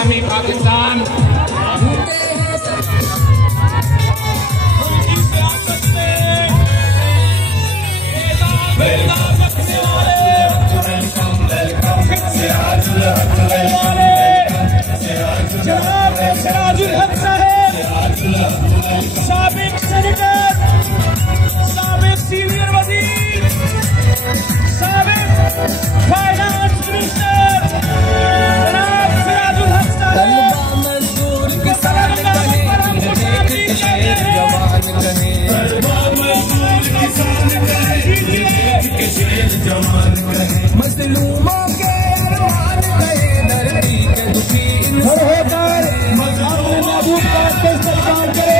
اسلامی پاکستان جناب سراج الحق صاحب سابق سینیٹر سابق سینئر وزیر سابق فائنانس منسٹر جناب سراج الحق صاحب مزدور کسان مظلوموں کے ارمان گئے دردی کے دکھی ہو کر اپنے محبوب کا استقبال کرے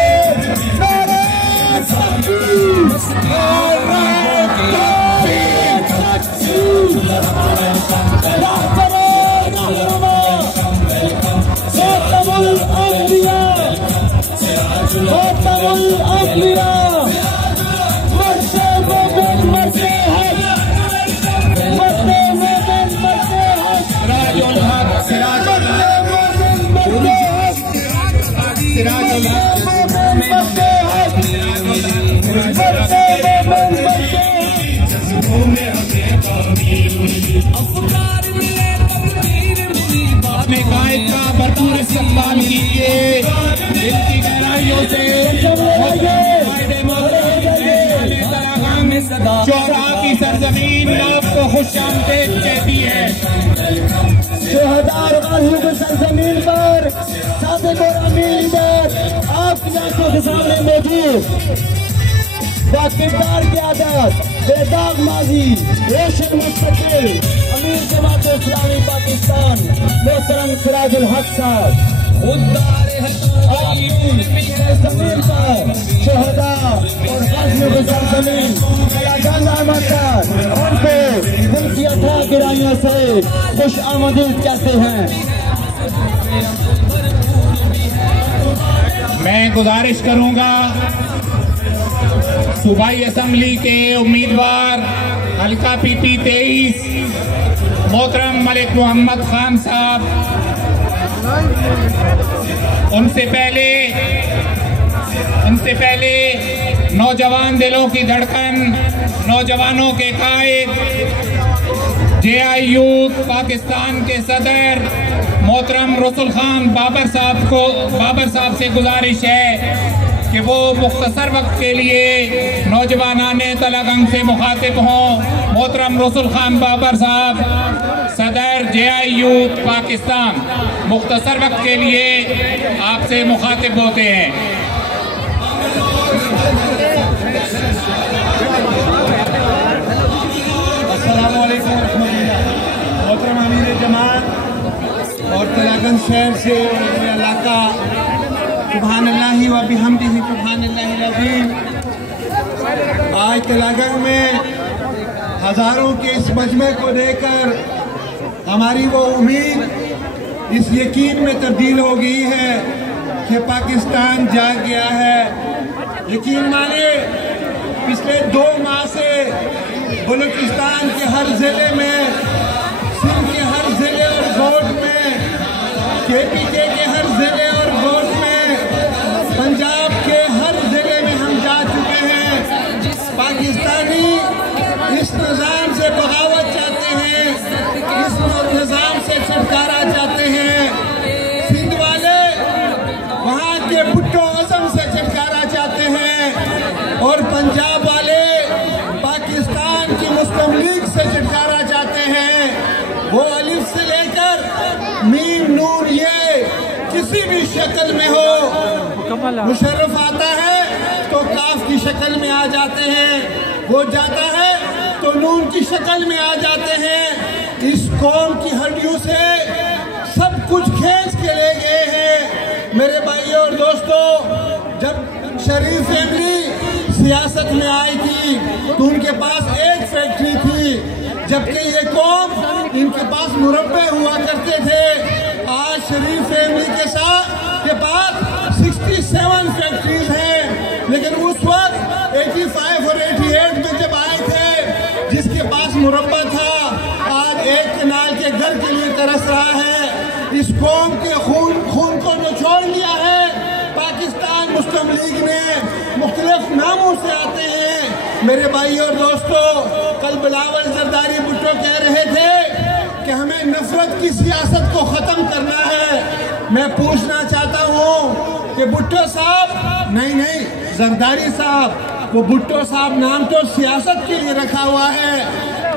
اپنے قائد کا بھرپور استقبال کیجیے دل کی گہرائیوں سے چوراہا کی سرزمین آپ کو خوش آمدید کہتی ہے شہداء اور غازیوں کی سرزمین پر صادق اور امین پر آپ کی آنکھوں کے سامنے موجود با کردار قیادت بے داغ ماضی روشن مستقبل امیر جماعت اسلامی پاکستان محترم سراج الحق صاحب سرزمین پر شہداء اور غازیوں کی سرزمین جان احمد صاحب ان کو دل کی اتھا گرائیوں سے خوش آمدید کہتے ہیں. میں گزارش کروں گا صوبائی اسمبلی کے امیدوار حلقہ پی پی 23 محترم ملک محمد خان صاحب ان سے پہلے نوجوان دلوں کی دھڑکن نوجوانوں کے قائد جے آئی یوتھ پاکستان کے صدر محترم رسول خان بابر صاحب سے گزارش ہے کہ وہ مختصر وقت کے لیے نوجوانان تلہ گنگ سے مخاطب ہوں. محترم رسول خان بابر صاحب صدر جے آئی یوتھ پاکستان مختصر وقت کے لیے آپ سے مخاطب ہوتے ہیں. السلام علیکم ورحمۃ اللہ. محترم امیر جماعت اور تلہ گنج شہر سے علاقہ سبحان اللہ و بحمدہ سبحان اللہ العظیم. آج تلہ گنج میں ہزاروں کے اس مجمع کو دیکھ کر ہماری وہ امید اس یقین میں تبدیل ہو گئی ہے کہ پاکستان جاگ گیا ہے. یقین مانے پچھلے 2 ماہ سے بلوچستان کے ہر ضلع میں سندھ کے ہر ضلع اور گوٹ میں کے پی کے ہر ضلع اور گوٹ میں پنجاب کے ہر ضلع میں ہم جا چکے ہیں. پاکستانی اس نظام سے بغاوت چاہتے ہیں, اس نظام سے چھٹکارا چاہتے ہیں. سندھ والے وہاں کے بھٹو عزم سے چھٹکارا چاہتے ہیں اور پنجاب والے پاکستان کی مسلم لیگ سے چھٹکارا چاہتے ہیں. وہ الف سے لے کر میم نون یہ کسی بھی شکل میں ہو, مشرف آتا ہے تو کاف کی شکل میں آ جاتے ہیں, وہ جاتا ہے تو نون کی شکل میں آ جاتے ہیں. اس قوم کی ہڈیوں سے سب کچھ کھینچ کے لے گئے ہیں. میرے بھائیوں اور دوستوں, جب شریف فیملی سیاست میں آئی تھی تو ان کے پاس ایک فیکٹری تھی, جبکہ یہ قوم ان کے پاس مربع ہوا کرتے تھے. آج شریف فیملی کے پاس 67 فیکٹریز ہیں, لیکن اس وقت 85 اور 88 میں جب آئے تھے جس کے پاس مربع تھا آج ایک کنال کے گھر کے لیے ترس رہا ہے. اس اس قوم کے خون کو نچوڑ لیا ہے۔ پاکستان مسلم لیگ نے مختلف ناموں سے آتے ہیں۔ میرے بھائی اور دوستو، کل بلاول زرداری بھٹو کہہ رہے تھے کہ ہمیں نفرت کی سیاست کو ختم کرنا ہے۔ میں پوچھنا چاہتا ہوں کہ بھٹو صاحب نہیں زرداری صاحب، وہ بھٹو صاحب نام تو سیاست کے لیے رکھا ہوا ہے۔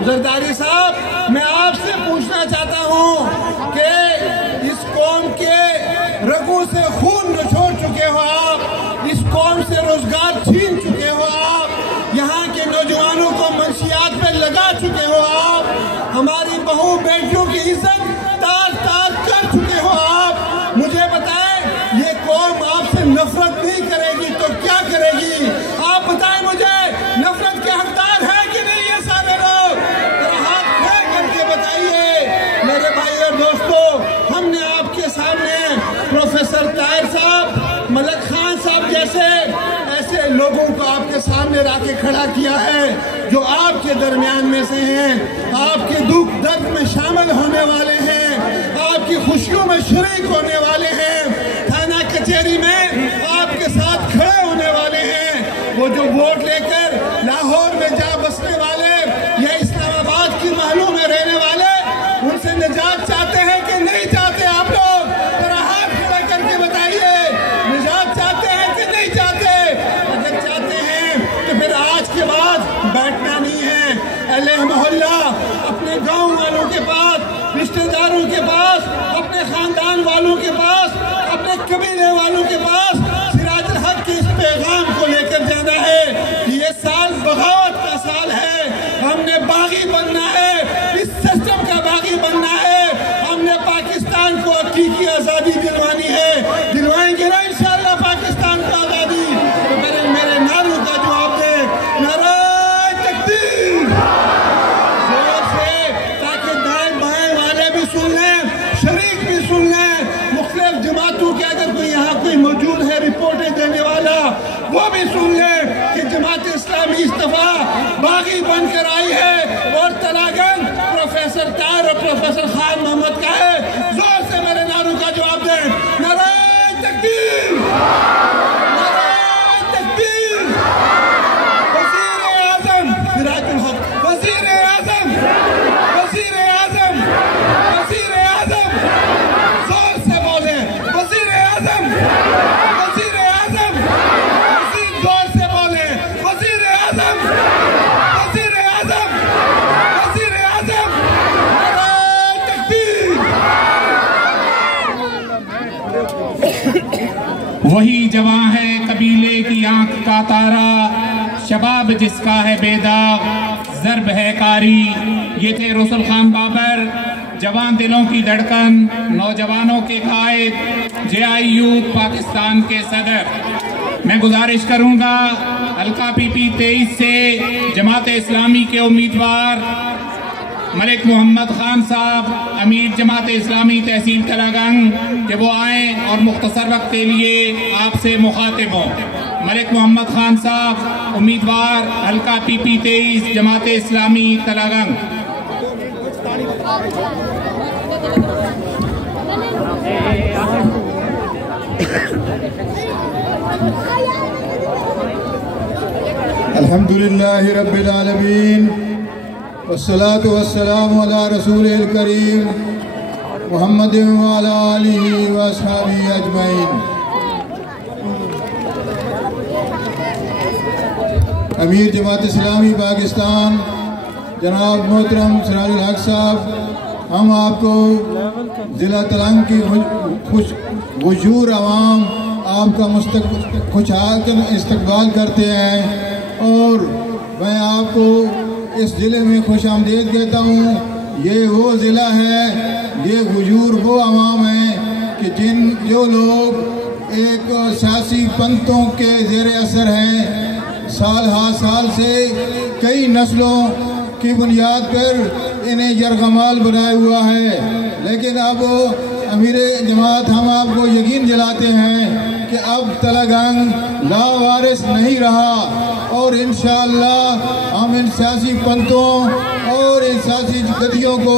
زرداری صاحب، میں آپ سے پوچھنا چاہتا ہوں کہ اس قوم کے رگوں سے خون نچوڑ چکے ہو آپ، اس قوم سے روزگار چھین چکے ہو آپ، یہاں کے نوجوانوں کو منشیات پہ لگا چکے ہو آپ، ہماری بہو بیٹیوں کی عزت تار کر چکے ہو آپ۔ مجھے بتائیں، یہ قوم آپ سے نفرت نہیں کرے گی تو کیا کرے گی؟ آپ بتائیں مجھے، نفرت کے حقدار ہے کہ نہیں یہ سارے لوگ؟ ذرا ہاتھ کھڑے کر کے بتائیے۔ میرے بھائی اور دوستو، ہم نے آپ کے سامنے پروفیسر طاہر صاحب، ملک خان صاحب جیسے ایسے لوگوں کو آپ کے سامنے لا کے کھڑا کیا ہے جو آپ کے درمیان میں سے ہیں، آپ کے دکھ درد میں شامل ہونے والے ہیں، آپ کی خوشیوں میں شریک ہونے والے ہیں، تھانہ کچہری میں آپ کے ساتھ کھڑے ہونے والے ہیں۔ وہ جو ووٹ لے کر لاہور میں جا بسنے والے یا اسلام آباد کی محلوں میں رہنے والے، ان سے نجات چاہتے ہیں کہ نہیں چاہتے؟ آپ لوگ ذرا ہاتھ کھڑا کر کے بتائیے، نجات چاہتے ہیں کہ نہیں چاہتے؟ اگر چاہتے ہیں تو پھر آج کے بعد بیٹھنا نہیں ہے، اہل محلہ اپنے گاؤں والوں کے پاس، رشتہ داروں کے پاس، اپنے خاندان والوں کے پاس، اپنے قبیلے والوں کے پاس سراج الحق کے اس پیغام کو لے کر جانا ہے۔ یہ سال بغاوت کا سال ہے، ہم نے باغی بننا ہے، اس سسٹم کا باغی بننا ہے، ہم نے پاکستان کو حقیقی آزادی دلوانی ہے، دلوائیں گے نا انشاءاللہ پاکستان کو آزادی؟ تو میرے نعروں کا جواب دیں، نعرہ تکبیر، زور سے، تاکہ دائیں بائیں والے بھی سن لیں، شریک بھی سن لیں، مختلف جماعتوں کے اگر کوئی یہاں کوئی موجود ہے رپورٹیں دینے والا، وہ بھی سن لیں کہ جماعت اسلامی اس دفعہ باغی بن کر آئی ہے اور تلاگنگ پروفیسر طاہر اور پروفیسر خان محمد کا ہے۔ زور سے میرے نعروں کا جواب دیں، نعرہ تکبیر، نعرہ تکبیر، وزیر اعظم سراج الحق، وزیر اعظم، وزیر اعظم، وزیر اعظم، زور سے بولیں، وزیر اعظم، وزیر اعظم، مزید زور سے بولیں، وزیر اعظم، وزیر اعظم، وزیر اعظم، نعرہ تکبیر۔ وہی جواں ہے قبیلے کی آنکھ کا تارا، شباب جس کا ہے بے داغ، ضرب ہے کاری۔ یہ تھے رسول خان بابر، جوان دلوں کی دھڑکن، نوجوانوں کے قائد، جے آئی یوتھ پاکستان کے صدر۔ میں گزارش کروں گا حلقہ پی پی 23 سے جماعت اسلامی کے امیدوار ملک محمد خان صاحب، امیر جماعت اسلامی تحصیل تلاگنگ، کہ وہ آئیں اور مختصر وقت کے لیے آپ سے مخاطب ہوں۔ ملک محمد خان صاحب، امیدوار حلقہ پی پی 23 جماعت اسلامی تلاگنگ۔ الحمدللہ رب العالمین، والصلاة والسلام علی رسول الکریم محمد وعلی آلہ واصحابہ اجمعین۔ امیر جماعت اسلامی پاکستان جناب محترم سراج الحق صاحب، ہم آپ کو ضلع تلنگ کی غجور عوام آپ کا خوشحال استقبال کرتے ہیں، اور میں آپ کو اس ضلع میں خوش آمدید کہتا ہوں۔ یہ وہ ضلع ہے، یہ غجور وہ عوام ہیں کہ جو لوگ ایک سیاسی پنتوں کے زیر اثر ہیں، سال ہا سال سے کئی نسلوں کی بنیاد پر انہیں یرغمال بنایا ہوا ہے، لیکن اب امیر جماعت ہم آپ کو یقین دلاتے ہیں کہ اب تلاگنگ لاوارث نہیں رہا، اور انشاءاللہ ہم ان سیاسی پنتوں اور ان سیاسی گدیوں کو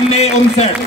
NA 59,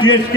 THQ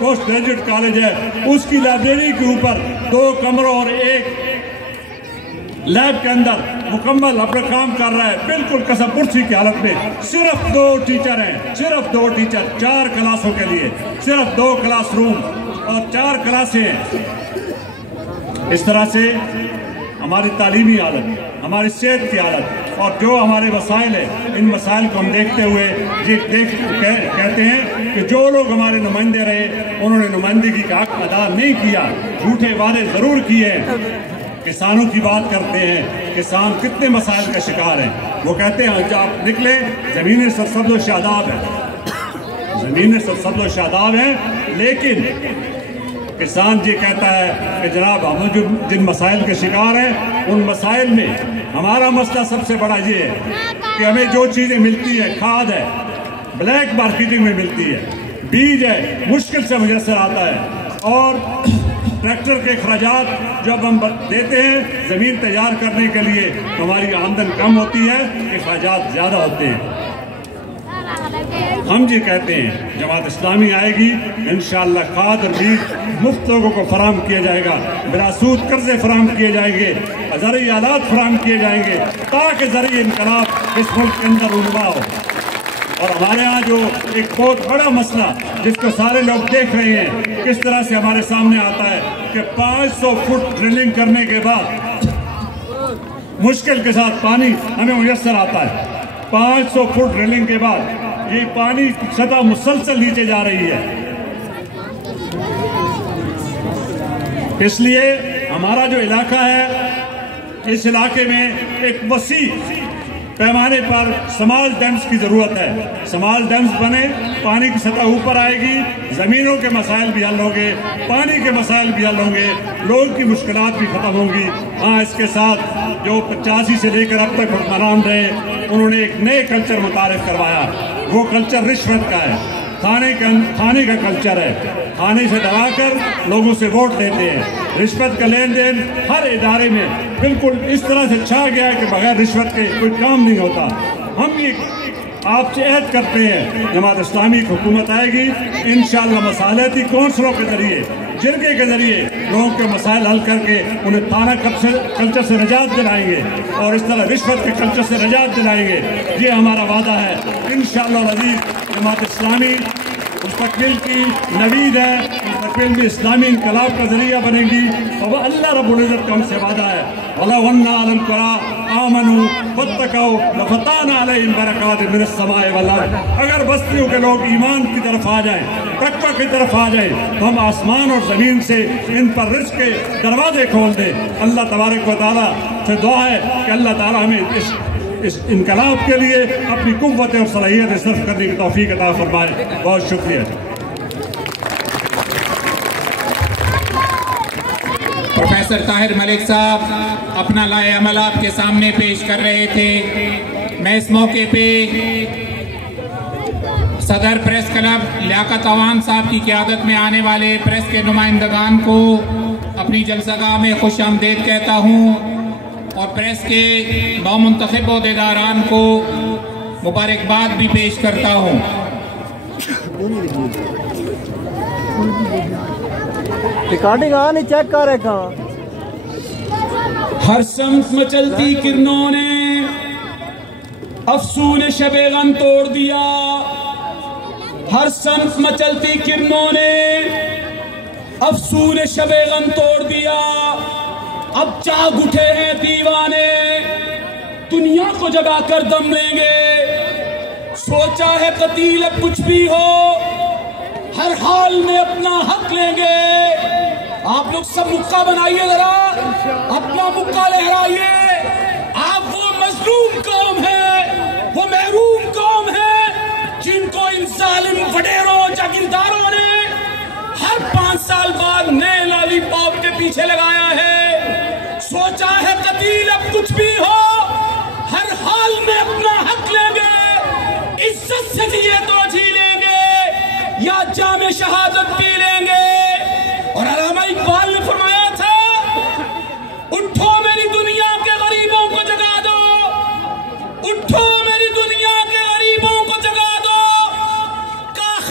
post graduate college ہے، اس کی لائبریری کے اوپر 2 کمروں اور 1 لیب کے اندر مکمل اپنا کام کر رہا ہے، بالکل کسم پرسی کی حالت میں۔ صرف 2 ٹیچر ہیں، صرف 2 ٹیچر 4 کلاسوں کے لیے، صرف 2 کلاس روم اور 4 کلاسیں ہیں۔ اس طرح سے ہماری تعلیمی حالت، ہماری صحت کی حالت اور جو ہمارے مسائل ہیں، ان مسائل کو ہم دیکھتے ہوئے کہتے ہیں کہ جو لوگ ہمارے نمائندے رہے انہوں نے نمائندگی کا حق ادا نہیں کیا، جھوٹے وعدے ضرور کیے ہیں۔ کسانوں کی بات کرتے ہیں، کسان کتنے مسائل کا شکار ہیں۔ وہ کہتے ہیں جب آپ نکلے زمینیں سرسبز و شاداب ہیں، زمینیں سرسبز و شاداب ہیں، لیکن کسان جی کہتا ہے کہ جناب ہم جو جن مسائل کے شکار ہیں ان مسائل میں ہمارا مسئلہ سب سے بڑا یہ ہے کہ ہمیں جو چیزیں ملتی ہیں، کھاد ہے بلیک مارکیٹنگ میں ملتی ہے، بیج ہے مشکل سے میسر آتا ہے، اور ٹریکٹر کے اخراجات جب ہم دیتے ہیں زمین تیار کرنے کے لیے تو ہماری آمدن کم ہوتی ہے، اخراجات زیادہ ہوتے ہیں۔ ہم یہ کہتے ہیں جماعت اسلامی آئے گی انشاءاللہ کھاد اور بیج مفت لوگوں کو فراہم کیا جائے گا، بلا سود قرضے فراہم کیے جائیں گے، زرعی آلات فراہم کیے جائیں گے تاکہ زرعی انقلاب اس ملک کے اندر رونما ہو۔ اور ہمارے ہاں جو ایک بہت بڑا مسئلہ جس کو سارے لوگ دیکھ رہے ہیں کس طرح سے ہمارے سامنے آتا ہے کہ 500 فٹ ڈرلنگ کرنے کے بعد مشکل کے ساتھ پانی ہمیں میسر آتا ہے۔ 500 فٹ ڈرلنگ کے بعد یہ پانی سطح مسلسل نیچے جا رہی ہے۔ اس لیے ہمارا جو علاقہ ہے اس علاقے میں ایک وسیع پیمانے پر سمال ڈیمز کی ضرورت ہے۔ سمال ڈیمز بنے، پانی کی سطح اوپر آئے گی، زمینوں کے مسائل بھی حل ہوں گے، پانی کے مسائل بھی حل ہوں گے، لوگوں کی مشکلات بھی ختم ہوں گی۔ ہاں اس کے ساتھ جو 85 سے لے کر اب تک حکمران رہے انہوں نے ایک نئے کلچر متعارف کروایا، وہ کلچر رشوت کا ہے، کھانے کا کلچر ہے، کھانے سے دبا کر لوگوں سے ووٹ لیتے ہیں۔ رشوت کا لین دین ہر ادارے میں بالکل اس طرح سے چھا گیا ہے کہ بغیر رشوت کے کوئی کام نہیں ہوتا۔ ہم یہ آپ سے عہد کرتے ہیں جماعت اسلامی کی حکومت آئے گی انشاءاللہ مصالحتی کونسلوں کے ذریعے، جرگے کے ذریعے لوگوں کے مسائل حل کر کے انہیں تھانہ کلچر سے نجات دلائیں گے اور اس طرح رشوت کے کلچر سے نجات دلائیں گے۔ یہ ہمارا وعدہ ہے انشاءاللہ العزیز۔ جماعت اسلامی مستقبل کی نوید ہے، مستقبل میں اسلامی انقلاب کا ذریعہ بنے گی، اور اللہ رب العزت کا ہم سے وعدہ ہے وَلَوْ أَنَّ أَهْلَ الْقُرَىٰ آمَنُوا وَاتَّقَوْا لَفَتَحْنَا عَلَيْهِمْ بَرَكَاتٍ مِّنَ السَّمَاءِ وَالْأَرْضِ۔ اگر بستیوں کے لوگ ایمان کی طرف آ جائیں، تقویٰ کی طرف آ جائیں تو ہم آسمان اور زمین سے ان پر رزق کے دروازے کھول دیں۔ اللہ تبارک و تعالیٰ سے دعا ہے کہ اللہ تعالیٰ ہمیں اس انقلاب کے لیے اپنی قوت اور صلاحیت صرف کرنے کی توفیق عطا فرمائے۔ بہت شکریہ۔ پروفیسر طاہر ملک صاحب اپنا لائحہ عمل آپ کے سامنے پیش کر رہے تھے۔ میں اس موقع پہ صدر پریس کلب لیاقت عوان صاحب کی قیادت میں آنے والے پریس کے نمائندگان کو اپنی جلسہ گاہ میں خوش آمدید کہتا ہوں اور پریس کے نومنتخب عہدیداران کو مبارکباد بھی پیش کرتا ہوں۔ ریکارڈنگ آنی چیک کر رہے کہاں؟ ہر سمت مچلتی کرنوں نے افسون شب غم توڑ دیا، ہر سمت مچلتی کرنوں نے افسون شب غم توڑ دیا۔ اب جاگ اٹھے ہیں دیوانے، دنیا کو جگا کر دم لیں گے۔ سوچا ہے قتیل اب کچھ بھی ہو، ہر حال میں اپنا حق لیں گے۔ آپ لوگ سب مکہ بنائیے، ذرا اپنا مکہ لہرائیے۔ آپ وہ مظلوم قوم ہے، وہ محروم قوم ہے جن کو ان ظالم وڈیروں جاگیرداروں نے ہر 5 سال بعد نئے لالی پاپ کے پیچھے لگایا ہے۔ سوچا ہے قتیل اب کچھ بھی ہو، ہر حال میں اپنا حق لیں گے۔ عزت سے جیے تو جی لیں گے یا جام شہادت پی لیں گے۔ اور علامہ اقبال نے فرمایا تھا، اٹھو میری دنیا کے غریبوں کو جگا دو، اٹھو میری دنیا کے غریبوں کو جگا دو، کاخ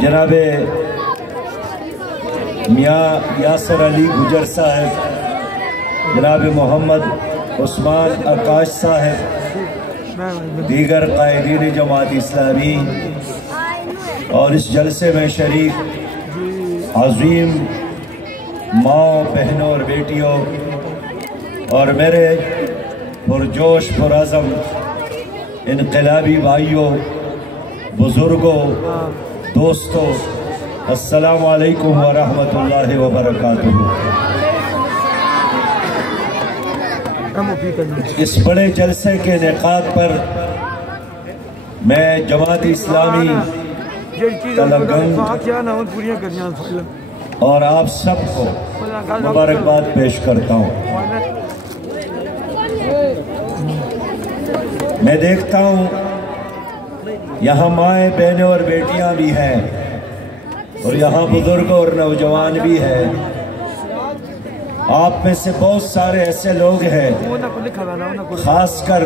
جناب میاں یاسر علی گجر صاحب، جناب محمد عثمان آکاش صاحب، دیگر قائدین جماعت اسلامی اور اس جلسے میں شریک عظیم ماؤں، بہنوں اور بیٹیوں اور میرے پرجوش پرعزم انقلابی بھائیوں، بزرگوں، دوستوں، السلام علیکم ورحمۃ اللہ وبرکاتہ۔ اس بڑے جلسے کے انعقاد پر میں جماعت اسلامی تلنگانہ اور آپ سب کو مبارکباد پیش کرتا ہوں۔ میں دیکھتا ہوں یہاں مائیں، بہنیں اور بیٹیاں بھی ہیں اور یہاں بزرگ اور نوجوان بھی ہیں۔ آپ میں سے بہت سارے ایسے لوگ ہیں، خاص کر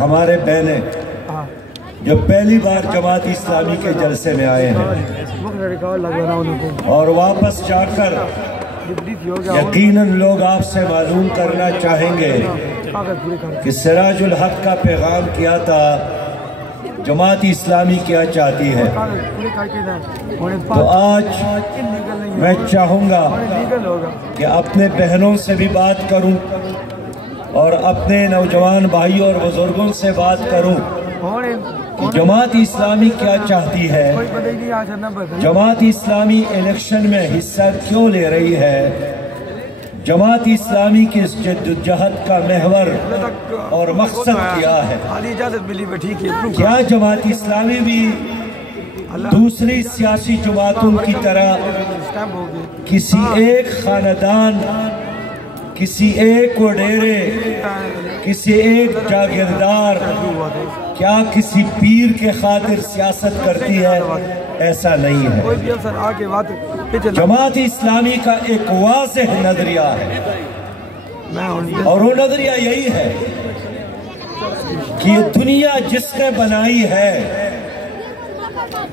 ہمارے بہنیں جو پہلی بار جماعت اسلامی کے جلسے میں آئے ہیں اور واپس جا کر یقیناً لوگ آپ سے معلوم کرنا چاہیں گے کہ سراج الحق کا پیغام کیا تھا، جماعت اسلامی کیا چاہتی ہے۔ تو آج میں چاہوں گا کہ اپنے بہنوں سے بھی بات کروں اور اپنے نوجوان بھائیوں اور بزرگوں سے بات کروں کہ جماعت اسلامی کیا چاہتی ہے، جماعت اسلامی الیکشن میں حصہ کیوں لے رہی ہے، جماعت اسلامی کی اس جدوجہد کا محور اور مقصد کیا ہے۔ کیا جماعت اسلامی بھی دوسری سیاسی جماعتوں کی طرح کسی ایک خاندان، کسی ایک وڈیرے، کسی ایک جاگیردار، کیا کسی پیر کے خاطر سیاست کرتی ہے؟ ایسا نہیں ہے۔ جماعت اسلامی کا ایک واضح نظریہ ہے اور وہ نظریہ یہی ہے کہ یہ دنیا جس نے بنائی ہے،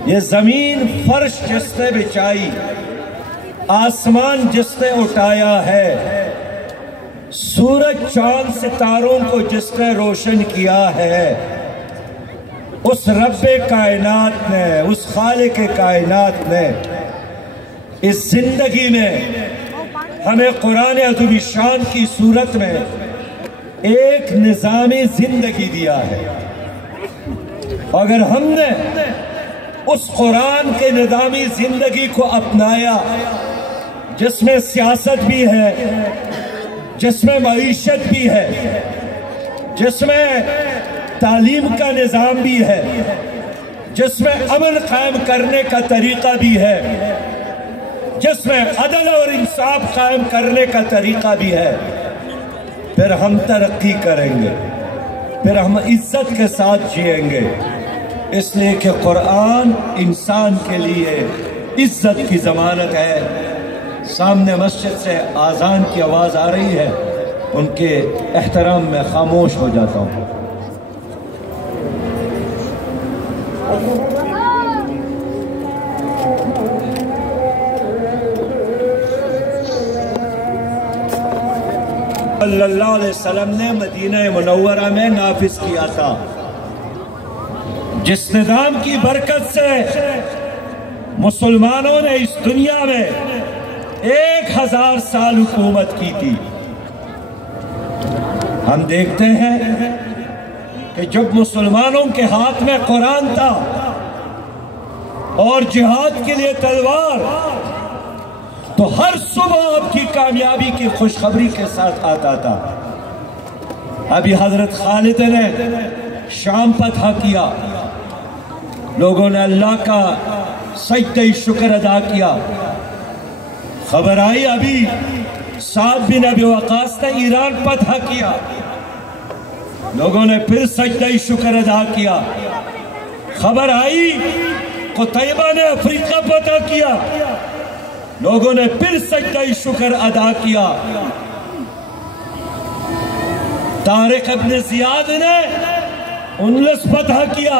یہ زمین فرش جس نے بچائی، آسمان جس نے اٹھایا ہے، سورج چاند ستاروں کو جس نے روشن کیا ہے، اس رب کائنات نے، اس خالق کائنات نے اس زندگی میں ہمیں قرآن عظیم الشان کی صورت میں ایک نظامی زندگی دیا ہے۔ اگر ہم نے اس قرآن کے نظامی زندگی کو اپنایا، جس میں سیاست بھی ہے، جس میں معیشت بھی ہے، جس میں تعلیم کا نظام بھی ہے، جس میں امن قائم کرنے کا طریقہ بھی ہے، جس میں عدل اور انصاف قائم کرنے کا طریقہ بھی ہے، پھر ہم ترقی کریں گے، پھر ہم عزت کے ساتھ جئیں گے۔ اس لیے کہ قرآن انسان کے لیے عزت کی ضمانت ہے۔ سامنے مسجد سے آذان کی آواز آ رہی ہے، ان کے احترام میں خاموش ہو جاتا ہوں۔ صلی اللہ علیہ وسلم نے مدینہ منورہ میں نافذ کیا تھا، جس نظام کی برکت سے مسلمانوں نے اس دنیا میں 1000 سال حکومت کی تھی۔ ہم دیکھتے ہیں کہ جب مسلمانوں کے ہاتھ میں قرآن تھا اور جہاد کے لیے تلوار، تو ہر صبح آپ کی کامیابی کی خوشخبری کے ساتھ آتا تھا۔ ابھی حضرت خالد نے شام فتح کیا، لوگوں نے اللہ کا سجدہ شکر ادا کیا۔ خبر آئی ابھی سعد بن ابی وقاص نے ایران فتح کیا، لوگوں نے پھر سجدہ شکر ادا کیا۔ خبر آئی قطیبہ نے افریقہ فتح کیا، لوگوں نے پھر سجدہ شکر ادا کیا۔ طارق ابن زیاد نے اندلس فتح کیا،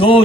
2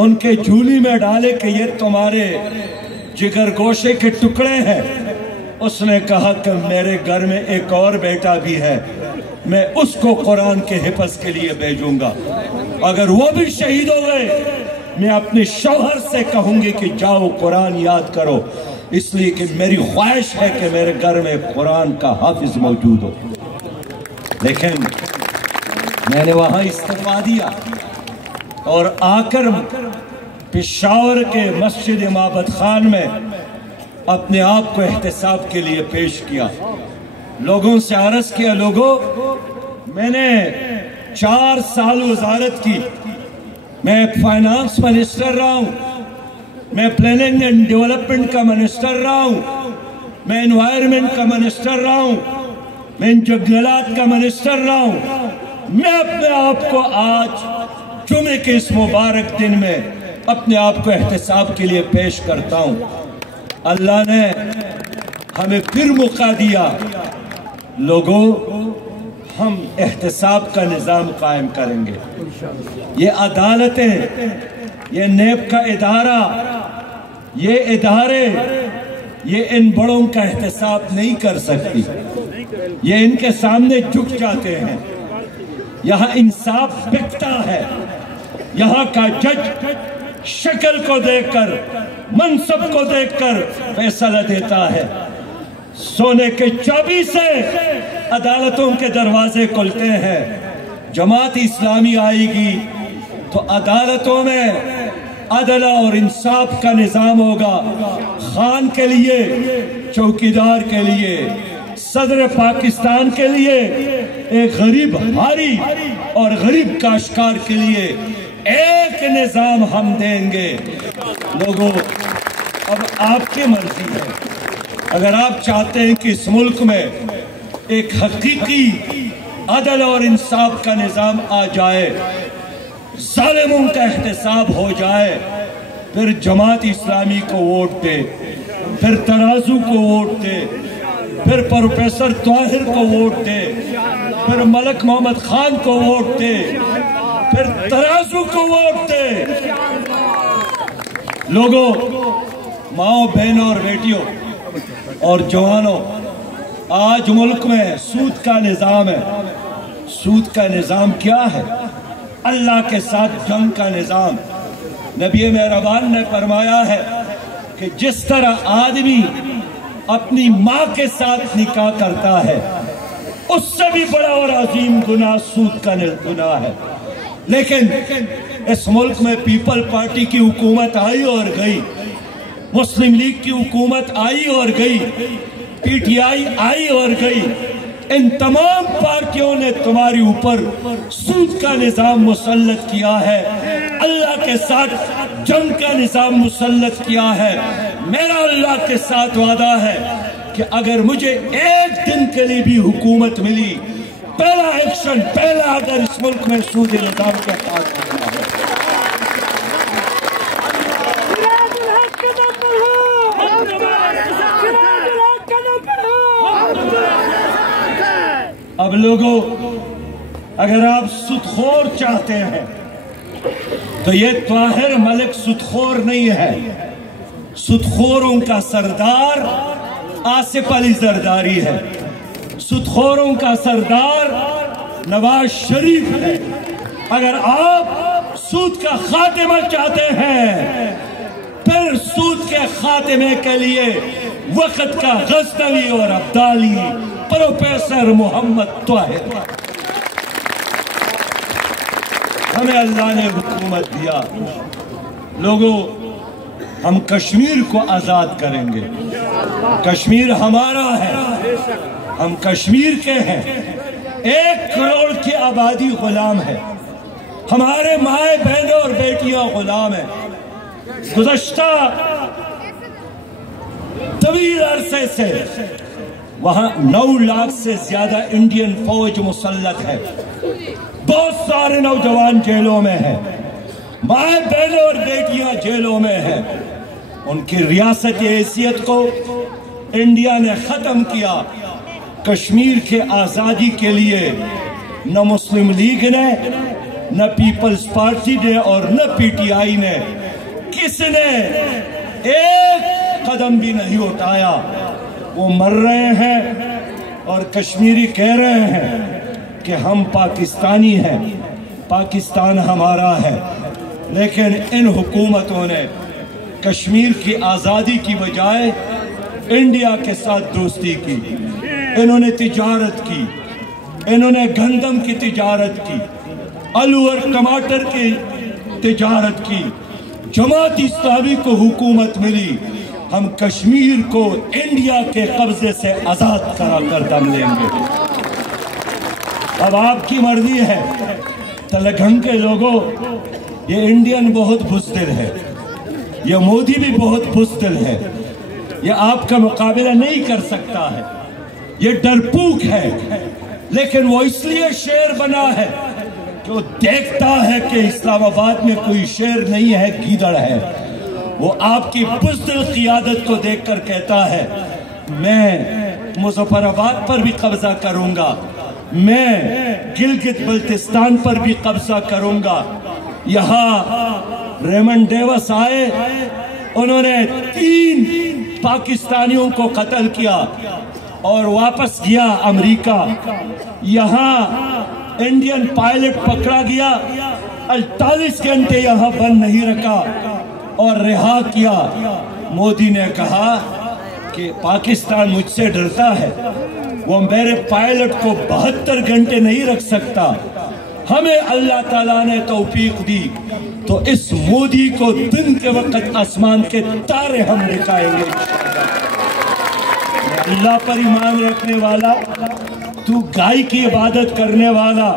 ان کے جھولی میں ڈالے کہ یہ تمہارے جگر گوشے کے ٹکڑے ہیں، اس نے کہا کہ میرے گھر میں ایک اور بیٹا بھی ہے، میں اس کو قرآن کے حفظ کے لیے بھیجوں گا، اگر وہ بھی شہید ہو گئے میں اپنے شوہر سے کہوں گی کہ جاؤ قرآن یاد کرو، اس لیے کہ میری خواہش ہے کہ میرے گھر میں قرآن کا حافظ موجود ہو۔ لیکن میں نے وہاں استعفا دیا اور آ کر پشاور کے مسجد امامت خان میں اپنے آپ کو احتساب کے لیے پیش کیا، لوگوں سے عرض کیا، لوگوں میں نے 4 سال وزارت کی، میں فائنانس منسٹر رہا ہوں، میں پلاننگ اینڈ ڈیولپمنٹ کا منسٹر رہا ہوں، میں انوائرمنٹ کا منسٹر رہا ہوں، میں جنگلات کا منسٹر رہا ہوں، میں اپنے آپ کو آج جمعے کے اس مبارک دن میں اپنے آپ کو احتساب کے لیے پیش کرتا ہوں۔ اللہ نے ہمیں پھر موقع دیا، لوگوں ہم احتساب کا نظام قائم کریں گے، یہ عدالتیں، یہ نیب کا ادارہ، یہ ادارے، یہ ان بڑوں کا احتساب نہیں کر سکتی، یہ ان کے سامنے جھک جاتے ہیں، یہاں انصاف بکتا ہے، یہاں کا جج شکل کو دیکھ کر، منصب کو دیکھ کر فیصلہ دیتا ہے۔ سونے کے چابی سے عدالتوں کے دروازے کھلتے ہیں، جماعت اسلامی آئے گی تو عدالتوں میں عدل اور انصاف کا نظام ہوگا، خان کے لیے، چوکیدار کے لیے، صدر پاکستان کے لیے، ایک غریب ہاری اور غریب کاشتکار کے لیے ایک نظام ہم دیں گے۔ لوگوں اب آپ کی مرضی ہے، اگر آپ چاہتے ہیں کہ اس ملک میں ایک حقیقی عدل اور انصاف کا نظام آ جائے، ظالموں کا احتساب ہو جائے، پھر جماعت اسلامی کو ووٹ دے، پھر ترازو کو ووٹ دے، پھر پروفیسر طاہر کو ووٹ دے، پھر ملک محمد خان کو ووٹ دے، پھر ترازو کو ووٹ دے۔ لوگوں، ماؤں، بہنوں اور بیٹیوں اور جوانوں، آج ملک میں سود کا نظام ہے۔ سود کا نظام کیا ہے؟ اللہ کے ساتھ جنگ کا نظام۔ نبی مہربان نے فرمایا ہے کہ جس طرح آدمی اپنی ماں کے ساتھ نکاح کرتا ہے، اس سے بھی بڑا اور عظیم گناہ سود کا گناہ ہے۔ لیکن اس ملک میں پیپل پارٹی کی حکومت آئی اور گئی، مسلم لیگ کی حکومت آئی اور گئی، پی ٹی آئی آئی اور گئی، ان تمام پارٹیوں نے تمہاری اوپر سود کا نظام مسلط کیا ہے، اللہ کے ساتھ جنگ کا نظام مسلط کیا ہے۔ میرا اللہ کے ساتھ وعدہ ہے کہ اگر مجھے ایک دن کے لیے بھی حکومت ملی، پہلا ایکشن، پہلا اگر اس ملک میں سود نظام کے خاتمہ کرنا ہے۔ اب لوگوں، اگر آپ سودخور چاہتے ہیں تو یہ طاہر ملک سودخور نہیں ہے، سودخوروں کا سردار آصف علی زرداری ہے، سودخوروں کا سردار نواز شریف ہے۔ اگر آپ سود کا خاتمہ چاہتے ہیں، پھر سود کے خاتمے کے لیے وقت کا غزنوی اور ابدالی پروفیسر محمد طاہر، ہمیں اللہ نے حکومت دیا۔ لوگوں، ہم کشمیر کو آزاد کریں گے، کشمیر ہمارا ہے، ہم کشمیر کے ہیں، 1 کروڑ کی آبادی غلام ہے، ہمارے مائیں بہنیں اور بیٹیاں غلام ہیں۔ گزشتہ طویل عرصے سے وہاں 9 لاکھ سے زیادہ انڈین فوج مسلط ہے، بہت سارے نوجوان جیلوں میں ہیں، مائیں بہنیں اور بیٹیاں جیلوں میں ہیں۔ ان کی ریاستی حیثیت کو انڈیا نے ختم کیا۔ کشمیر کے آزادی کے لیے نہ مسلم لیگ نے نہ پیپلز پارٹی نے اور نہ پی ٹی آئی نے، کس نے ایک قدم بھی نہیں اٹھایا۔ وہ مر رہے ہیں اور کشمیری کہہ رہے ہیں کہ ہم پاکستانی ہیں، پاکستان ہمارا ہے، لیکن ان حکومتوں نے کشمیر کی آزادی کی بجائے انڈیا کے ساتھ دوستی کی، انہوں نے تجارت کی، انہوں نے گندم کی تجارت کی، آلو اور ٹماٹر کی تجارت کی۔ جماعت اسلامی کو حکومت ملی، ہم کشمیر کو انڈیا کے قبضے سے آزاد کرا کر دم لیں گے۔ اب آپ کی مرضی ہے۔ تلگنگ کے لوگوں، یہ انڈین بہت بزدل ہے، یہ مودی بھی بہت بزدل ہے، یہ آپ کا مقابلہ نہیں کر سکتا ہے، یہ ڈرپوک ہے، لیکن وہ اس لیے شیر بنا ہے کہ وہ دیکھتا ہے کہ اسلام آباد میں کوئی شیر نہیں ہے، گیدڑ ہے۔ وہ آپ کی بزدل قیادت کو دیکھ کر کہتا ہے میں مظفر آباد پر بھی قبضہ کروں گا، میں گلگت بلتستان پر بھی قبضہ کروں گا۔ یہاں ریمنڈ ڈیوس آئے، انہوں نے 3 پاکستانیوں کو قتل کیا اور واپس گیا امریکہ۔ یہاں انڈین پائلٹ پکڑا گیا، 48 گھنٹے یہاں بند نہیں رکھا اور رہا کیا۔ مودی نے کہا کہ پاکستان مجھ سے ڈرتا ہے، وہ میرے پائلٹ کو 72 گھنٹے نہیں رکھ سکتا۔ ہمیں اللہ تعالیٰ نے توفیق دی تو اس مودی کو دن کے وقت آسمان کے تارے ہم دکھائیں گے۔ اللہ پر ایمان رکھنے والا، تو گائے کی عبادت کرنے والا،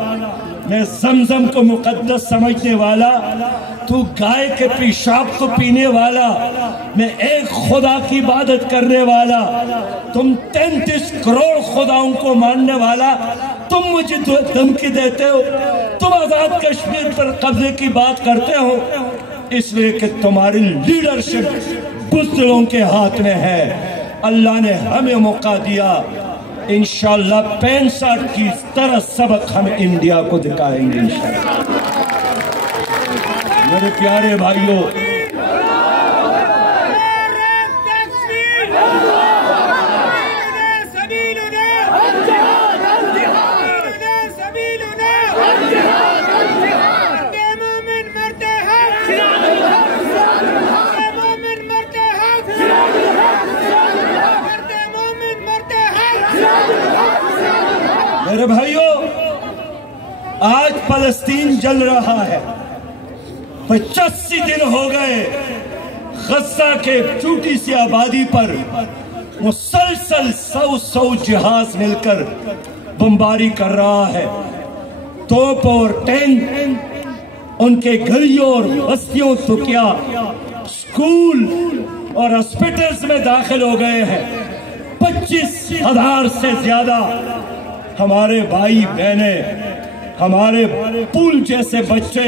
میں زمزم کو مقدس سمجھنے والا، تو گائے کے پیشاب کو پینے والا، میں ایک خدا کی عبادت کرنے والا، تم 33 کروڑ خداؤں کو ماننے والا، تم مجھے دھمکی دیتے ہو، تم آزاد کشمیر پر قبضے کی بات کرتے ہو، اس لیے کہ تمہاری لیڈرشپ بزدلوں کے ہاتھ میں ہے۔ اللہ نے ہمیں موقع دیا، انشاءاللہ 65 کی طرح سبق ہم انڈیا کو دکھائیں گے انشاءاللہ۔ میرے پیارے بھائیوں، میرے بھائیوں، آج فلسطین جل رہا ہے، 85 دن ہو گئے غزہ کے چھوٹی سی آبادی پر مسلسل 100 جہاز مل کر بمباری کر رہا ہے۔ توپ اور ٹینک ان کے گلیوں اور بستیوں تو کیا سکول اور ہاسپٹلز میں داخل ہو گئے ہیں۔ 25,000 سے زیادہ ہمارے بھائی بہنیں، ہمارے پھول جیسے بچے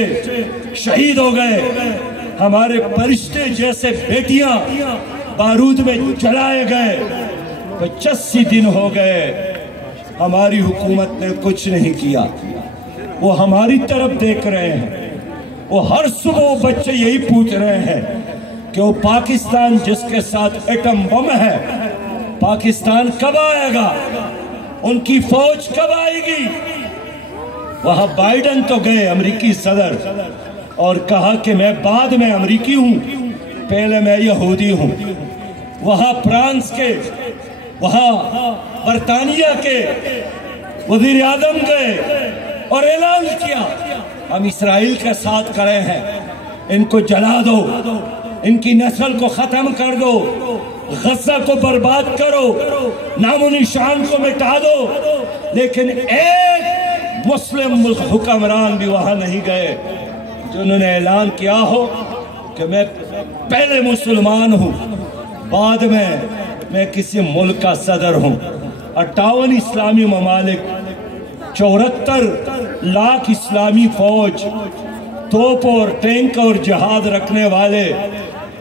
شہید ہو گئے، ہمارے فرشتے جیسے بیٹیاں بارود میں جلائے گئے۔ 85 دن ہو گئے، ہماری حکومت نے کچھ نہیں کیا۔ وہ ہماری طرف دیکھ رہے ہیں، وہ ہر صبح بچے یہی پوچھ رہے ہیں کہ وہ پاکستان جس کے ساتھ ایٹم بم ہے، پاکستان کب آئے گا، ان کی فوج کب آئے گی۔ وہاں بائیڈن تو گئے امریکی صدر اور کہا کہ میں بعد میں امریکی ہوں، پہلے میں یہودی ہوں۔ وہاں فرانس کے، وہاں برطانیہ کے وزیر اعظم گئے اور اعلان کیا ہم اسرائیل کے ساتھ کھڑے ہیں، ان کو جلا دو، ان کی نسل کو ختم کر دو، غزہ کو برباد کرو، نام و نشان کو مٹا دو۔ لیکن ایک مسلم حکمران بھی وہاں نہیں گئے جنہوں نے اعلان کیا ہو کہ میں پہلے مسلمان ہوں، بعد میں کسی ملک کا صدر ہوں۔ 58 اسلامی ممالک، 74 لاکھ اسلامی فوج، توپ اور ٹینک اور جہاد رکھنے والے،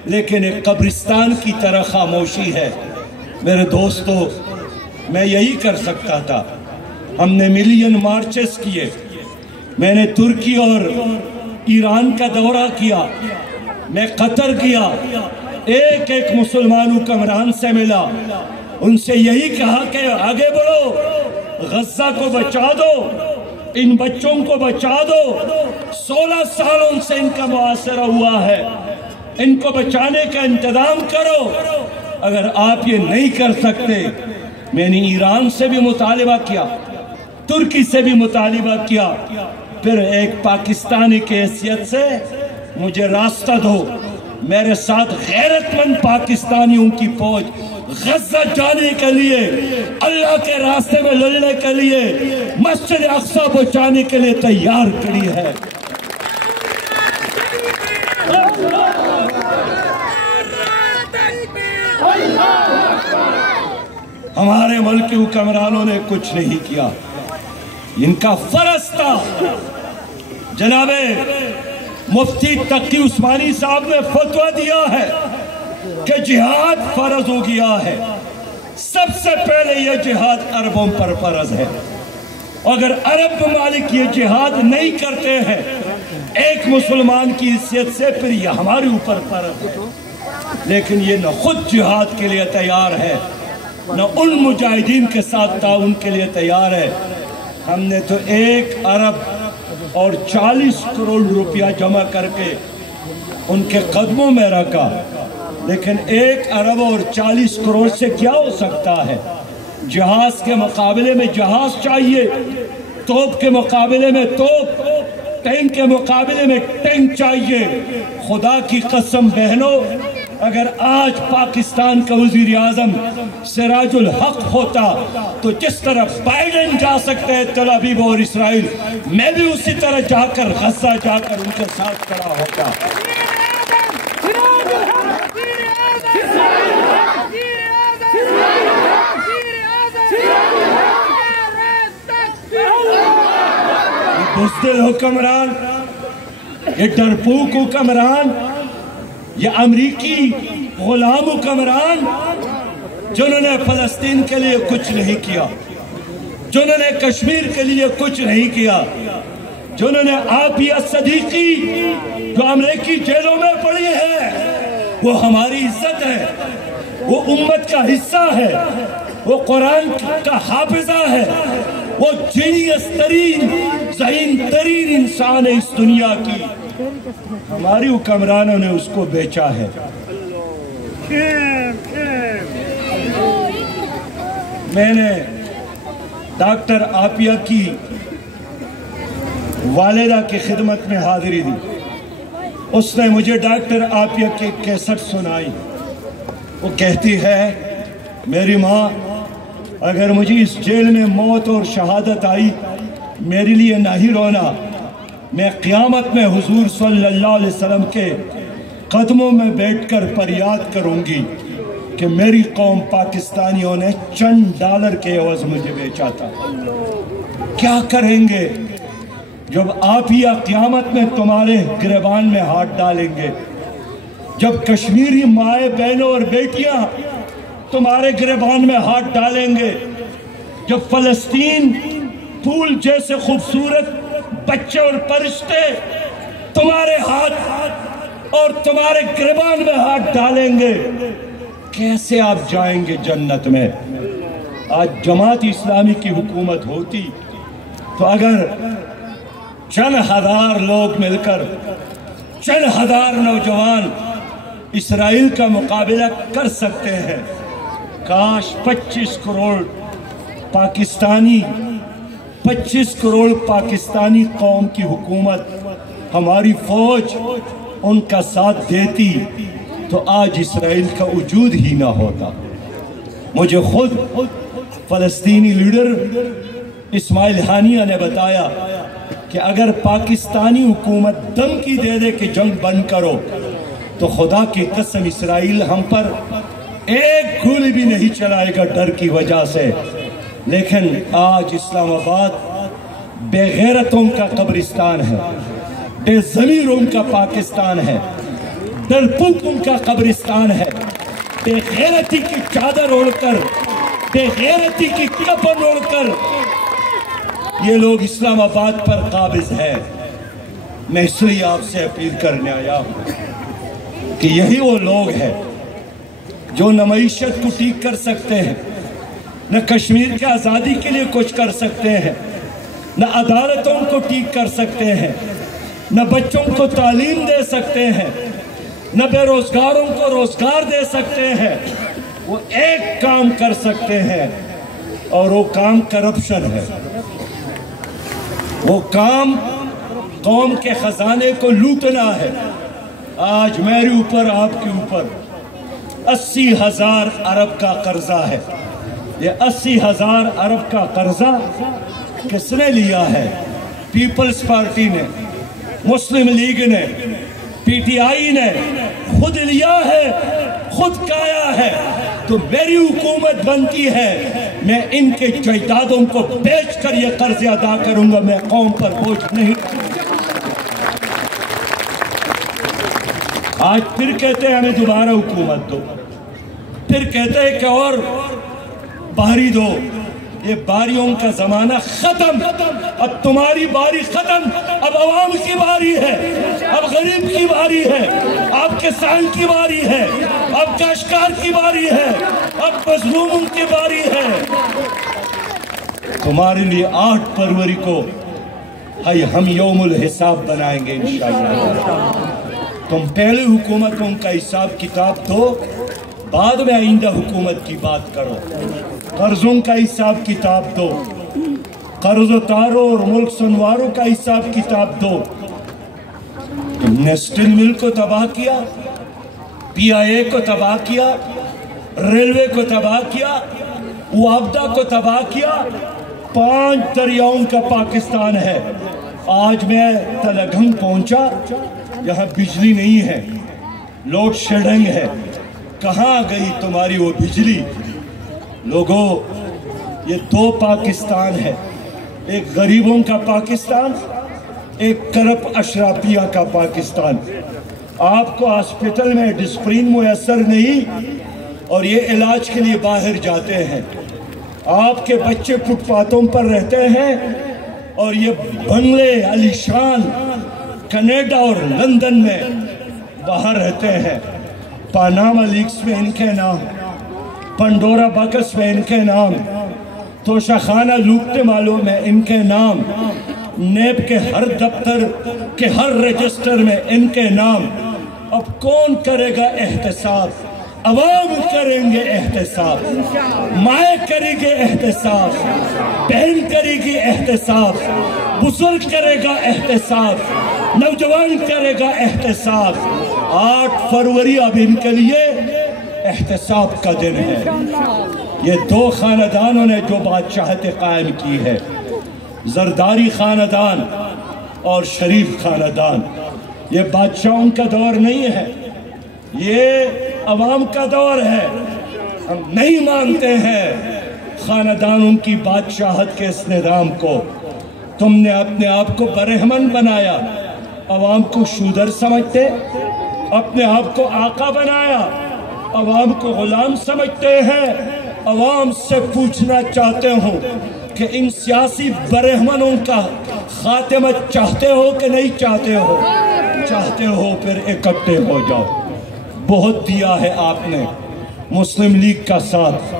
لیکن ایک قبرستان کی طرح خاموشی ہے۔ میرے دوستو، میں یہی کر سکتا تھا۔ ہم نے ملین مارچز کیے، میں نے ترکی اور ایران کا دورہ کیا، میں قطر کیا، ایک ایک مسلمان حکمران سے ملا، ان سے یہی کہا کہ آگے بڑھو، غزہ کو بچا دو، ان بچوں کو بچا دو، 16 سالوں سے ان کا معاصرہ ہوا ہے، ان کو بچانے کا انتظام کرو۔ اگر آپ یہ نہیں کر سکتے، میں نے ایران سے بھی مطالبہ کیا، ترکی سے بھی مطالبہ کیا، پھر ایک پاکستانی کی حیثیت سے مجھے راستہ دو، میرے ساتھ غیرت مند پاکستانیوں کی فوج غزہ جانے کے لیے، اللہ کے راستے میں لڑنے کے لیے، مسجد اقصی بچانے کے لیے تیار کھڑی ہے۔ ہمارے ملک کے حکمرانوں نے کچھ نہیں کیا، ان کا فرض تھا۔ جناب مفتی تقی عثمانی صاحب نے فتویٰ دیا ہے کہ جہاد فرض ہو گیا ہے، سب سے پہلے یہ جہاد عربوں پر فرض ہے، اگر عرب ممالک یہ جہاد نہیں کرتے ہیں ایک مسلمان کی حیثیت سے، پھر یہ ہمارے اوپر فرض ہے۔ لیکن یہ نہ خود جہاد کے لیے تیار ہے، نہ ان مجاہدین کے ساتھ تعاون کے لیے تیار ہے۔ ہم نے تو 1 ارب اور 40 کروڑ روپیہ جمع کر کے ان کے قدموں میں رکھا، لیکن 1 ارب اور 40 کروڑ سے کیا ہو سکتا ہے؟ جہاز کے مقابلے میں جہاز چاہیے، توپ کے مقابلے میں توپ، ٹینک کے مقابلے میں ٹینک چاہیے۔ خدا کی قسم بہنوں، اگر آج پاکستان کا وزیر اعظم سراج الحق ہوتا تو جس طرح بائیڈن جا سکتے ہیں تل ابیب اور اسرائیل، میں بھی اسی طرح جا کر غزہ جا کر ان کے ساتھ کھڑا ہوتا۔ بزدل حکمران، یہ ڈرپوک حکمران، یہ امریکی غلام حکمران جنہوں نے فلسطین کے لیے کچھ نہیں کیا، جنہوں نے کشمیر کے لیے کچھ نہیں کیا، جنہوں نے عافیہ صدیقی جو امریکی جیلوں میں پڑی ہے، وہ ہماری عزت ہے، وہ امت کا حصہ ہے، وہ قرآن کا حافظہ ہے، وہ جینیس ترین، ذہین ترین انسان ہے اس دنیا کی۔ ہماری حکمرانوں نے اس کو بیچا ہے۔ میں نے ڈاکٹر عافیہ کی والدہ کی خدمت میں حاضری دی، اس نے مجھے ڈاکٹر عافیہ کی کیسٹ سنائی۔ وہ کہتی ہے، میری ماں، اگر مجھے اس جیل میں موت اور شہادت آئی، میرے لیے نہ ہی رونا، میں قیامت میں حضور صلی اللہ علیہ وسلم کے قدموں میں بیٹھ کر فریاد کروں گی کہ میری قوم پاکستانیوں نے چند ڈالر کے عوض مجھے بیچا تھا۔ کیا کریں گے جب عافیہ قیامت میں تمہارے گریبان میں ہاتھ ڈالیں گے، جب کشمیری مائیں بہنوں اور بیٹیاں تمہارے گریبان میں ہاتھ ڈالیں گے، جب فلسطین پھول جیسے خوبصورت بچے اور فرشتے تمہارے ہاتھ اور تمہارے گریبان میں ہاتھ ڈالیں گے، کیسے آپ جائیں گے جنت میں؟ آج جماعت اسلامی کی حکومت ہوتی تو اگر چند ہزار لوگ مل کر، چند ہزار نوجوان اسرائیل کا مقابلہ کر سکتے ہیں، کاش 25 کروڑ پاکستانی قوم کی حکومت، ہماری فوج ان کا ساتھ دیتی تو آج اسرائیل کا وجود ہی نہ ہوتا۔ مجھے خود فلسطینی لیڈر اسماعیل ہانیہ نے بتایا کہ اگر پاکستانی حکومت دھمکی دے دے کہ جنگ بند کرو تو خدا کی قسم اسرائیل ہم پر ایک گولی بھی نہیں چلائے گا ڈر کی وجہ سے۔ لیکن آج اسلام آباد بے غیرتوں کا قبرستان ہے، بے ضمیروں کا پاکستان ہے، ڈرپوکوں کا قبرستان ہے۔ بے غیرتی کی چادر اوڑھ کر، بے غیرتی کی کفن اوڑھ کر یہ لوگ اسلام آباد پر قابض ہے. میں اس لیے آپ سے اپیل کرنے آیا ہوں کہ یہی وہ لوگ ہیں جو نہ معیشت کو ٹھیک کر سکتے ہیں، نہ کشمیر کے آزادی کے لیے کچھ کر سکتے ہیں، نہ عدالتوں کو ٹھیک کر سکتے ہیں، نہ بچوں کو تعلیم دے سکتے ہیں، نہ بے روزگاروں کو روزگار دے سکتے ہیں. وہ ایک کام کر سکتے ہیں اور وہ کام کرپشن ہے. وہ کام قوم کے خزانے کو لوٹنا ہے. آج میرے اوپر، آپ کے اوپر 80,000 ارب کا قرضہ ہے. یہ 80,000 ارب کا قرضہ کس نے لیا ہے؟ پیپلز پارٹی نے، مسلم لیگ نے، پی ٹی آئی نے خود لیا ہے، خود کایا ہے. تو میری حکومت بنتی ہے، میں ان کے جائیدادوں کو بیچ کر یہ قرض ادا کروں گا. میں قوم پر بوجھ نہیں. آج پھر کہتے ہیں ہمیں دوبارہ حکومت دو، پھر کہتے ہیں کہ اور باری دو. یہ باریوں کا زمانہ ختم. اب تمہاری باری ختم. اب عوام کی باری ہے، اب غریب کی باری ہے، اب کسان کی باری ہے، اب کاشتکار کی باری ہے، اب مظلوموں کی باری ہے. تمہارے لیے 8 فروری کو ہم یوم الحساب بنائیں گے انشاءاللہ. تم پہلے حکومتوں کا حساب کتاب دو، بعد میں آئندہ حکومت کی بات کرو. قرضوں کا حساب کتاب دو، قرض اتارو اور ملک سنواروں کا حساب کتاب دو. تم نے اسٹیل مل کو تباہ کیا، پی آئی اے کو تباہ کیا، ریلوے کو تباہ کیا، وابدہ کو تباہ کیا. 5 دریاؤں کا پاکستان ہے. آج میں تلگنگ پہنچا، یہاں بجلی نہیں ہے، لوڈ شیڈنگ ہے. کہاں گئی تمہاری وہ بجلی؟ لوگوں، یہ 2 پاکستان ہے. ایک غریبوں کا پاکستان، ایک کرپ اشرافیہ کا پاکستان. آپ کو ہاسپٹل میں ڈسپرین میسر نہیں اور یہ علاج کے لیے باہر جاتے ہیں. آپ کے بچے فٹ پاتھوں پر رہتے ہیں اور یہ بنگلے علی شان کینیڈا اور لندن میں باہر رہتے ہیں. پاناما لیکس میں ان کے نام، پنڈورا باکس میں ان کے نام، توشہ خانہ لوٹنے والوں میں ان کے نام، نیب کے ہر دفتر کے ہر رجسٹر میں ان کے نام. اب کون کرے گا احتساب؟ عوام کریں گے احتساب، مائیں کرے گے احتساب، بہن کرے گی احتساب، بزرگ کرے گا احتساب، نوجوان کرے گا احتساب. 8 فروری اب ان کے لیے احتساب کا دن ہے. یہ 2 خاندانوں نے جو بادشاہت قائم کی ہے، زرداری خاندان اور شریف خاندان. یہ بادشاہوں کا دور نہیں ہے، یہ عوام کا دور ہے. ہم نہیں مانتے ہیں خاندانوں کی بادشاہت کے اس نظام کو. تم نے اپنے آپ کو برہمن بنایا، عوام کو شودر سمجھتے، اپنے آپ کو آقا بنایا، عوام کو غلام سمجھتے ہیں. عوام سے پوچھنا چاہتے ہوں کہ ان سیاسی برہمنوں کا خاتمہ چاہتے ہو کہ نہیں چاہتے ہو؟ چاہتے ہو پھر اکٹھے ہو جاؤ. بہت دیا ہے آپ نے، مسلم لیگ کا ساتھ،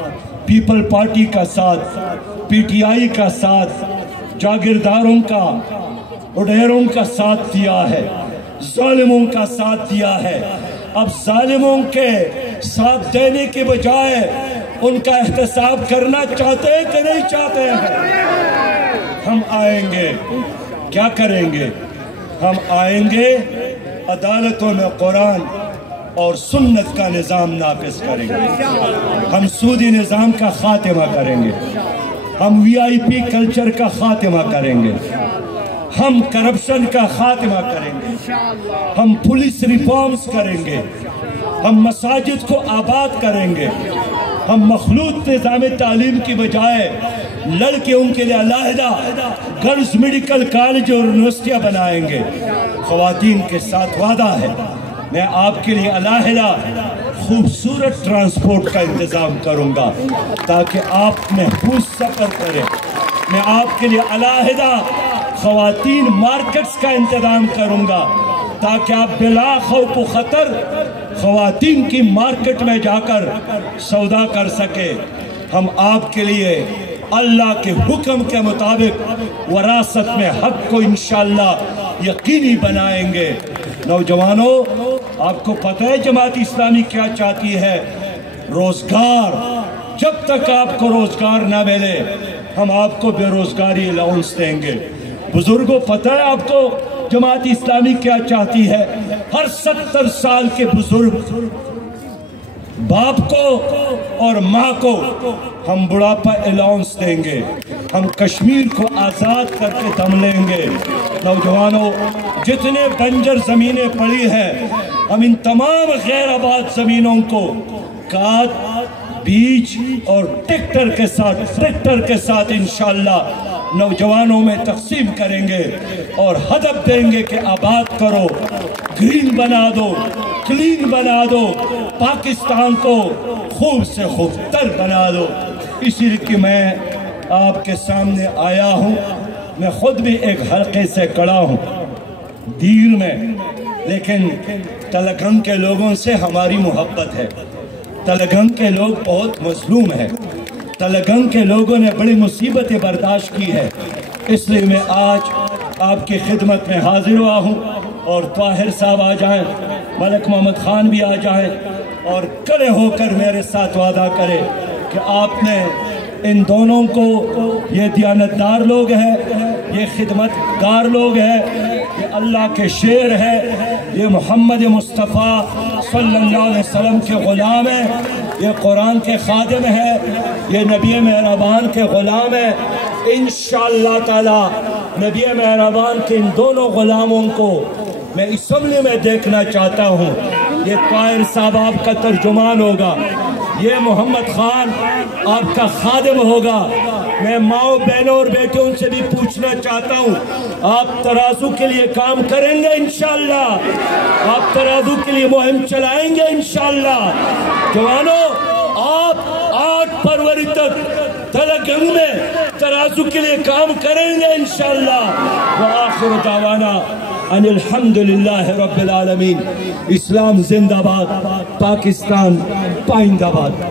پیپل پارٹی کا ساتھ، پی ٹی آئی کا ساتھ، جاگیرداروں کا، اڈیروں کا ساتھ دیا ہے، ظالموں کا ساتھ دیا ہے. اب ظالموں کے ساتھ دینے کے بجائے ان کا احتساب کرنا چاہتے ہیں کہ نہیں چاہتے ہیں؟ ہم آئیں گے، کیا کریں گے؟ ہم آئیں گے، عدالتوں میں قرآن اور سنت کا نظام نافذ کریں گے. ہم سودی نظام کا خاتمہ کریں گے، ہم وی آئی پی کلچر کا خاتمہ کریں گے، ہم کرپشن کا خاتمہ کریں گے، ہم پولیس ریفارمز کریں گے، ہم مساجد کو آباد کریں گے، ہم مخلوط نظام تعلیم کی بجائے لڑکیوں کے لیے علیحدہ گرلز میڈیکل کالج اور یونیورسٹیاں بنائیں گے. خواتین کے ساتھ وعدہ ہے، میں آپ کے لیے علیحدہ خوبصورت ٹرانسپورٹ کا انتظام کروں گا تاکہ آپ محفوظ سفر کریں. میں آپ کے لیے علیحدہ خواتین مارکیٹس کا انتظام کروں گا تاکہ آپ بلا خوف و خطر خواتین کی مارکیٹ میں جا کر سودا کر سکے۔ ہم آپ کے لیے اللہ کے حکم کے مطابق وراثت میں حق کو انشاءاللہ یقینی بنائیں گے۔ نوجوانوں، آپ کو پتہ ہے جماعت اسلامی کیا چاہتی ہے؟ روزگار۔ جب تک آپ کو روزگار نہ ملے ہم آپ کو بے روزگاری الاؤنس دیں گے۔ بزرگوں، پتہ ہے آپ کو جماعت اسلامی کیا چاہتی ہے؟ ہر 70 سال کے بزرگ باپ کو اور ماں کو ہم بڑھاپا الاؤنس دیں گے۔ ہم کشمیر کو آزاد کر کے دم لیں گے۔ نوجوانوں، جتنے بنجر زمینیں پڑی ہیں ہم ان تمام غیر آباد زمینوں کو کھاد، بیج اور ٹریکٹر کے ساتھ انشاءاللہ نوجوانوں میں تقسیم کریں گے اور ہدف دیں گے کہ آباد کرو، گرین بنا دو، کلین بنا دو، پاکستان کو خوب سے خوبتر بنا دو۔ اسی لیے کہ میں آپ کے سامنے آیا ہوں۔ میں خود بھی ایک حلقے سے کڑا ہوں دیر میں، لیکن تلگنگ کے لوگوں سے ہماری محبت ہے۔ تلگنگ کے لوگ بہت مظلوم ہیں۔ تلگنگ کے لوگوں نے بڑی مصیبتیں برداشت کی ہے، اس لیے میں آج آپ کی خدمت میں حاضر ہوا ہوں۔ اور طاہر صاحب آ جائیں، ملک محمد خان بھی آ جائیں اور کھڑے ہو کر میرے ساتھ وعدہ کرے کہ آپ نے ان دونوں کو، یہ دیانتدار لوگ ہیں، یہ خدمت گار لوگ ہیں، یہ اللہ کے شیر ہے، یہ محمد مصطفیٰ صلی اللہ علیہ وسلم کے غلام ہیں، یہ قرآن کے خادم ہے، یہ نبی مہربان کے غلام ہے۔ انشاءاللہ تعالی نبی مہربان کے ان دونوں غلاموں کو میں اسمبلی میں دیکھنا چاہتا ہوں۔ یہ طاہر صاحب آپ کا ترجمان ہوگا، یہ محمد خان آپ کا خادم ہوگا۔ میں ماؤں، بہنوں اور بیٹوں سے بھی پوچھنا چاہتا ہوں، آپ ترازو کے لیے کام کریں گے انشاءاللہ؟ آپ ترازو کے لیے مہم چلائیں گے انشاءاللہ؟ جوانوں، آپ 8 فروری تک تلگنگ میں ترازو کے لیے کام کریں گے انشاءاللہ۔ وآخر دعوانا ان الحمدللہ رب العالمین۔ اسلام زندہ باد، پاکستان پائندہ باد۔